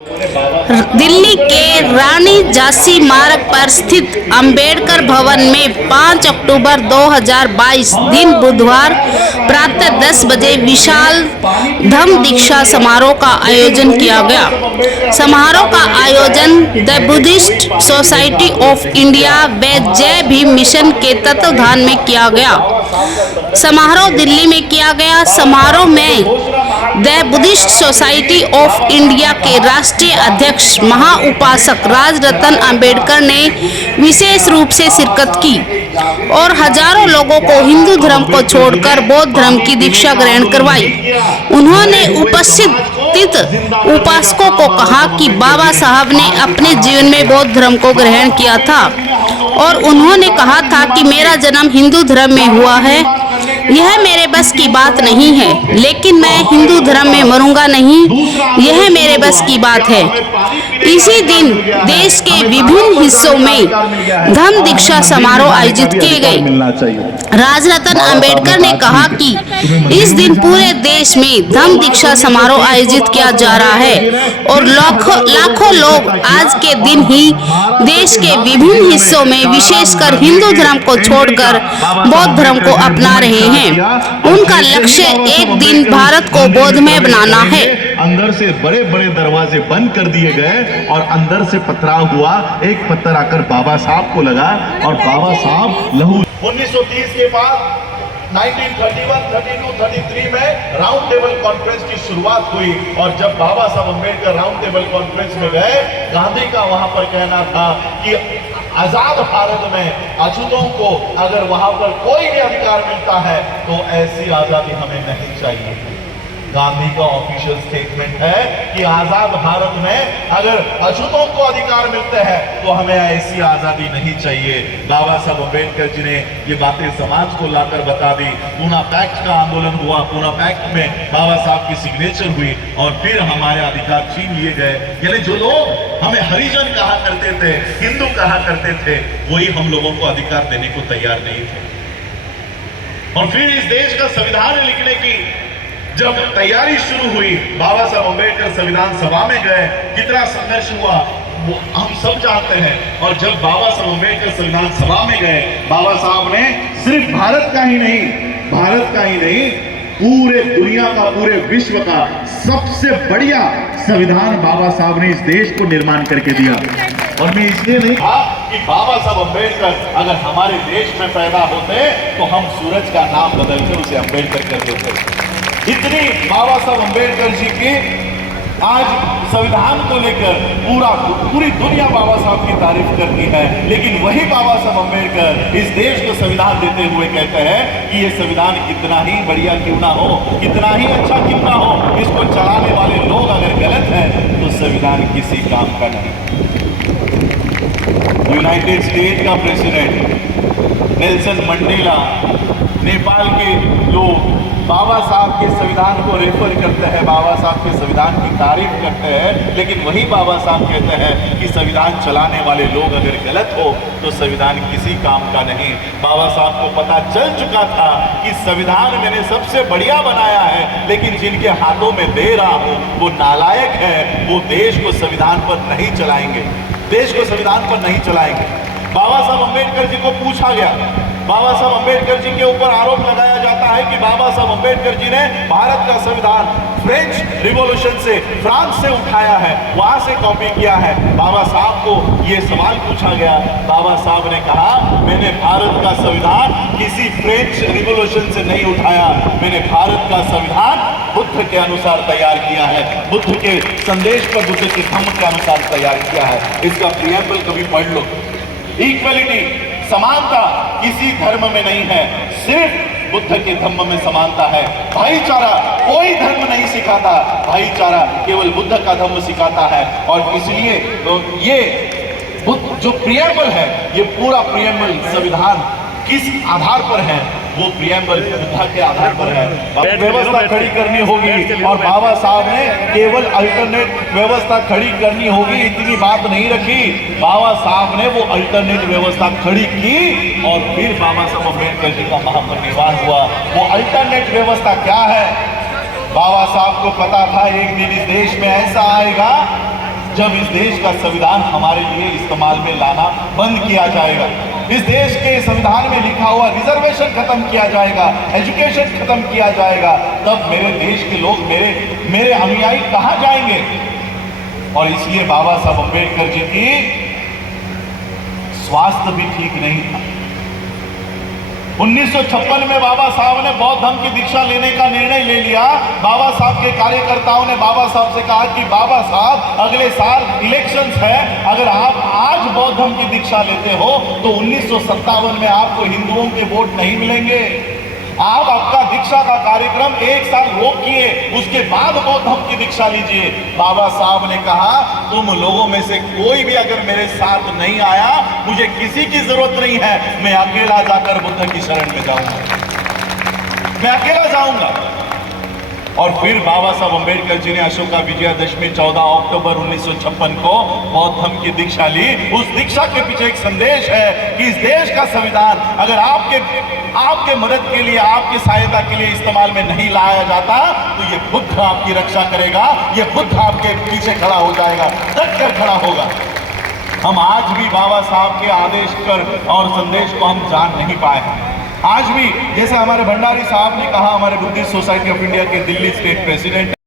दिल्ली के रानी झांसी मार्ग पर स्थित अंबेडकर भवन में 5 अक्टूबर 2022 दिन बुधवार प्रातः 10 बजे विशाल धम्म दीक्षा समारोह का आयोजन किया गया। समारोह का आयोजन the Buddhist society of India व जय भीम मिशन के तत्वाधान में किया गया। समारोह दिल्ली में किया गया। समारोह में the Buddhist society of India के राष्ट्रीय अध्यक्ष महाउपासक राजरतन अंबेडकर ने विशेष रूप से शिरकत की और हजारों लोगों को हिंदू धर्म को छोड़कर बौद्ध धर्म की दीक्षा ग्रहण करवाई। उन्होंने उपस्थित उपासकों को कहा कि बाबा साहब ने अपने जीवन में बौद्ध धर्म को ग्रहण किया था और उन्होंने कहा था कि मेरा जन्म हिंदू धर्म में हुआ है, यह मेरे बस की बात नहीं है, लेकिन मैं हिंदू धर्म में मरूंगा नहीं, यह मेरे बस की बात है। इसी दिन देश के विभिन्न हिस्सों में धम्म दीक्षा समारोह आयोजित किए गए। राजरतन अंबेडकर ने कहा कि इस दिन पूरे देश में धम्म दीक्षा समारोह आयोजित किया जा रहा है और लाखों लोग आज के दिन ही देश के विभिन्न हिस्सों में विशेषकर हिंदू धर्म को छोड़कर बौद्ध धर्म को अपना रहे हैं। उनका लक्ष्य एक दिन भारत को बौद्धमय बनाना है। अंदर से बड़े बड़े दरवाजे बंद कर दिए गए और अंदर से पथराव हुआ। एक पत्थर आकर बाबा साहब को लगा और बाबा साहब लहू 1930 के बाद 1931, 32, 33 में राउंड टेबल कॉन्फ्रेंस की शुरुआत हुई और जब बाबा Saheb Ambedkar round table conference में गए, गांधी का वहां पर कहना था कि आजाद भारत में अछूतों को अगर वहां पर कोई भी अधिकार मिलता है तो ऐसी आजादी हमें नहीं चाहिए। गांधी का ऑफिशियल स्टेटमेंट है कि आजाद भारत में अगर अछूतों को अधिकार मिलते हैं तो हमें ऐसी आजादी नहीं चाहिए। बाबा साहब अम्बेडकर जी ने ये बातें समाज को लाकर बता दी। पूना पैक्ट का आंदोलन हुआ, पूना पैक्ट में बाबा साहब की सिग्नेचर हुई और फिर हमारे अधिकार छीन लिए गए। यानी जो लोग हमें हरिजन कहा करते थे, हिंदू कहा करते थे, वही हम लोगों को अधिकार देने को तैयार नहीं थे। और फिर इस देश का संविधान लिखने की जब तैयारी शुरू हुई, बाबा साहब अम्बेडकर संविधान सभा में गए, कितना संघर्ष हुआ वो हम सब जानते हैं। और जब बाबा साहब अम्बेडकर संविधान सभा में गए, बाबा साहब ने सिर्फ भारत का ही नहीं पूरे दुनिया का, पूरे विश्व का सबसे बढ़िया संविधान बाबा साहब ने इस देश को निर्माण करके दिया। और मैं इसलिए नहीं कहा कि बाबा साहब अम्बेडकर अगर हमारे देश में पैदा होते तो हम सूरज का नाम बदलकर उसे अम्बेडकर कर देते। इतनी बाबा साहब अम्बेडकर जी की आज संविधान को लेकर पूरी दुनिया बाबा साहब की तारीफ करती है, लेकिन वही बाबा साहब अम्बेडकर इस देश को संविधान देते हुए कहते हैं कि ये संविधान कितना ही बढ़िया क्यों ना हो, कितना ही अच्छा क्यों ना हो, इसको चलाने वाले लोग अगर गलत हैं तो संविधान किसी काम का नहीं। यूनाइटेड स्टेट का प्रेसिडेंट नेल्सन मंडेला, नेपाल के लोग बाबा साहब के संविधान को रेफर करते हैं, बाबा साहब के संविधान की तारीफ करते हैं, लेकिन वही बाबा साहब कहते हैं कि संविधान चलाने वाले लोग अगर गलत हो तो संविधान किसी काम का नहीं। बाबा साहब को पता चल चुका था कि संविधान मैंने सबसे बढ़िया बनाया है, लेकिन जिनके हाथों में दे रहा हूं वो नालायक है, वो देश को संविधान पर नहीं चलाएंगे, देश को संविधान पर नहीं चलाएंगे। बाबा साहब अम्बेडकर जी को पूछा गया, बाबा साहब अम्बेडकर जी के ऊपर आरोप लगाया जाता है कि बाबा साहब अम्बेडकर जी ने भारत का संविधान फ्रेंच रिवॉल्यूशन से, फ्रांस से उठाया है, वहां से कॉपी किया है। बाबा साहब को ये सवाल पूछा गया, बाबा साहब ने कहा मैंने भारत का संविधान किसी फ्रेंच रिवॉल्यूशन से नहीं उठाया, मैंने भारत का संविधान बुद्ध के अनुसार तैयार किया है, बुद्ध के संदेश पर, बुद्ध के धम्म के अनुसार तैयार किया है। इसका प्रियम्बल कभी पढ़ लो। इक्वलिटी, समानता किसी धर्म में नहीं है, सिर्फ बुद्ध के धम्म में समानता है। भाईचारा कोई धर्म नहीं सिखाता, भाईचारा केवल बुद्ध का धम्म सिखाता है। और इसलिए तो ये जो प्रियम्बल है, ये पूरा प्रियम्बल संविधान किस आधार पर है, वो प्रियम्बल बुद्ध के आधार पर है। व्यवस्था खड़ी करनी होगी और बाबा साहब ने केवल अल्टरनेट व्यवस्था खड़ी करनी होगी इतनी बात नहीं रखी, बाबा साहब ने वो अल्टरनेट व्यवस्था खड़ी की और फिर बाबा साहब अम्बेडकर जी का महापरिनिर्वाण हुआ। वो अल्टरनेट व्यवस्था क्या है? बाबा साहब को पता था एक दिन इस देश में ऐसा आएगा जब इस देश का संविधान हमारे लिए इस्तेमाल में लाना बंद किया जाएगा, इस देश के संविधान में लिखा हुआ रिजर्वेशन खत्म किया जाएगा, एजुकेशन खत्म किया जाएगा, तब मेरे देश के लोग मेरे अनुयायी कहां जाएंगे। और इसलिए बाबा साहब अम्बेडकर जी की स्वास्थ्य भी ठीक नहीं था। 1956 में बाबा साहब ने बौद्ध धर्म की दीक्षा लेने का निर्णय ले लिया। बाबा साहब के कार्यकर्ताओं ने बाबा साहब से कहा कि बाबा साहब अगले साल इलेक्शंस है, अगर आप आज बौद्ध धर्म की दीक्षा लेते हो तो 1957 में आपको हिंदुओं के वोट नहीं मिलेंगे। आप आपका दीक्षा का कार्यक्रम 1 साल रोकिए, उसके बाद बौद्ध धर्म की दीक्षा लीजिए। बाबा साहब ने कहा तुम लोगों में से कोई भी अगर मेरे साथ नहीं आया, मुझे किसी की जरूरत नहीं है, मैं अकेला जाकर बुद्ध की शरण में जाऊंगा, मैं अकेला जाऊंगा। और फिर बाबा साहब अम्बेडकर जी ने अशोका विजयादशमी 14 अक्टूबर 1956 को बौद्ध धर्म की दीक्षा ली। उस दीक्षा के पीछे एक संदेश है कि इस देश का संविधान अगर आपके मदद के लिए, आपकी सहायता के लिए इस्तेमाल में नहीं लाया जाता तो ये बुद्ध आपकी रक्षा करेगा, ये बुद्ध आपके पीछे खड़ा हो जाएगा, डट कर खड़ा होगा। हम आज भी बाबा साहब के आदेश पर और संदेश को हम जान नहीं पाए हैं। आज भी जैसे हमारे भंडारी साहब ने कहा, हमारे बुद्धिस्ट सोसाइटी ऑफ इंडिया के दिल्ली स्टेट प्रेसिडेंट